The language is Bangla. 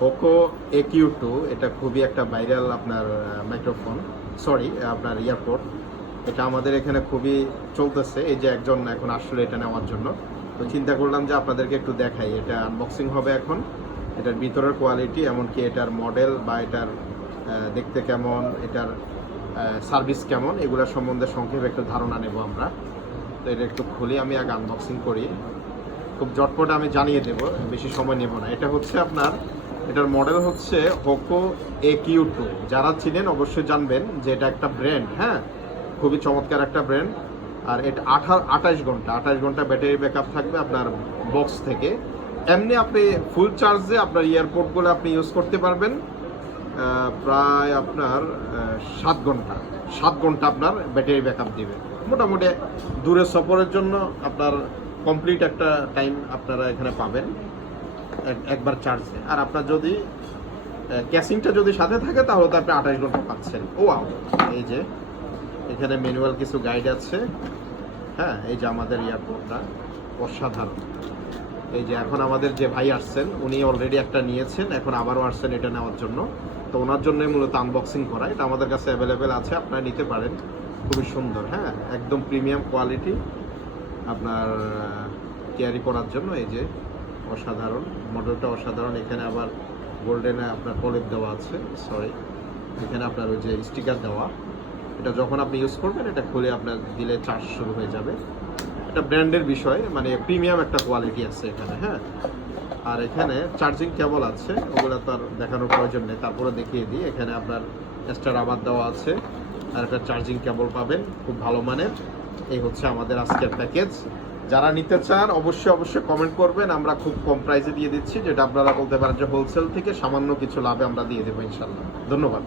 পোকো একিউ টু এটা খুবই একটা ভাইরাল আপনার মাইক্রোফোন সরি আপনার ইয়ারপোর্ট এটা আমাদের এখানে খুবই চলতেছে, এই যে একজন এখন আসলে এটা নেওয়ার জন্য। তো চিন্তা করলাম যে আপনাদেরকে একটু দেখাই, এটা আনবক্সিং হবে এখন। এটার ভিতরের কোয়ালিটি এমনকি এটার মডেল বা এটার দেখতে কেমন, এটার সার্ভিস কেমন এগুলোর সম্বন্ধে সংক্ষেপে একটু ধারণা নেব আমরা। তো এটা একটু খুলি, আমি আগে আনবক্সিং করি। খুব জটপট আমি জানিয়ে দেব, বেশি সময় নেব না। এটা হচ্ছে আপনার, এটার মডেল হচ্ছে হোকো এ কিউ টু যারা চিনেন অবশ্যই জানবেন যে এটা একটা ব্র্যান্ড হ্যাঁ? খুবই চমৎকার একটা ব্র্যান্ড আর এটা আঠা আঠাশ ঘণ্টা আঠাশ ঘণ্টা ব্যাটারি ব্যাকআপ থাকবে আপনার বক্স থেকে। এমনি আপনি ফুল চার্জে আপনার এয়ারপোর্টগুলো আপনি ইউজ করতে পারবেন প্রায় আপনার সাত ঘণ্টা। সাত ঘণ্টা আপনার ব্যাটারি ব্যাকআপ দিবে। মোটামুটি দূরের সফরের জন্য আপনার কমপ্লিট একটা টাইম আপনারা এখানে পাবেন। এক- একবার চার্জে আর আপনার যদি ক্যাসিংটা যদি সাথে থাকে, তাহলে তো আপনি আঠাশ ঘণ্টা পাচ্ছেন। ও এই যে, এখানে ম্যানুয়াল কিছু গাইড আছে। হ্যাঁ এই যে আমাদের এয়ারপোর্টটা অসাধারণ। এই যে এখন আমাদের যে ভাই আসছেন, উনি অলরেডি একটা নিয়েছেন, এখন আবারও আসছেন এটা নেওয়ার জন্য। তো ওনার জন্যই মূলত আনবক্সিং করা। এটা আমাদের কাছে অ্যাভেলেবেল আছে, আপনারা নিতে পারেন। খুবই সুন্দর হ্যাঁ একদম প্রিমিয়াম কোয়ালিটি আপনার ক্যারি করার জন্য এই যে অসাধারণ মডেলটা অসাধারণ। এখানে আবার গোল্ডেনে আপনার প্রলেপ দেওয়া আছে সরি এখানে আপনার ওই যে স্টিকার দেওয়া। এটা যখন আপনি ইউজ করবেন, এটা খুলে আপনার দিলে চার্জ শুরু হয়ে যাবে। এটা ব্র্যান্ডের বিষয় মানে প্রিমিয়াম একটা কোয়ালিটি আছে এখানে হ্যাঁ। আর এখানে চার্জিং কেবল আছে, ওগুলো তো আর দেখানোর প্রয়োজন নেই। তারপরে দেখিয়ে দিই, এখানে আপনার এক্সট্রা রাবার দেওয়া আছে। আর একটা চার্জিং কেবল পাবেন, খুব ভালো মানের। এই হচ্ছে আমাদের আজকের প্যাকেজ যারা নিতে চান, অবশ্যই অবশ্যই কমেন্ট করবেন। আমরা খুব কম প্রাইসে দিয়ে দিচ্ছি, যেটা আপনারা বলতে পারেন যে হোলসেল থেকে সামান্য কিছু লাভে আমরা দিয়ে দেবো ইনশাল্লাহ ধন্যবাদ।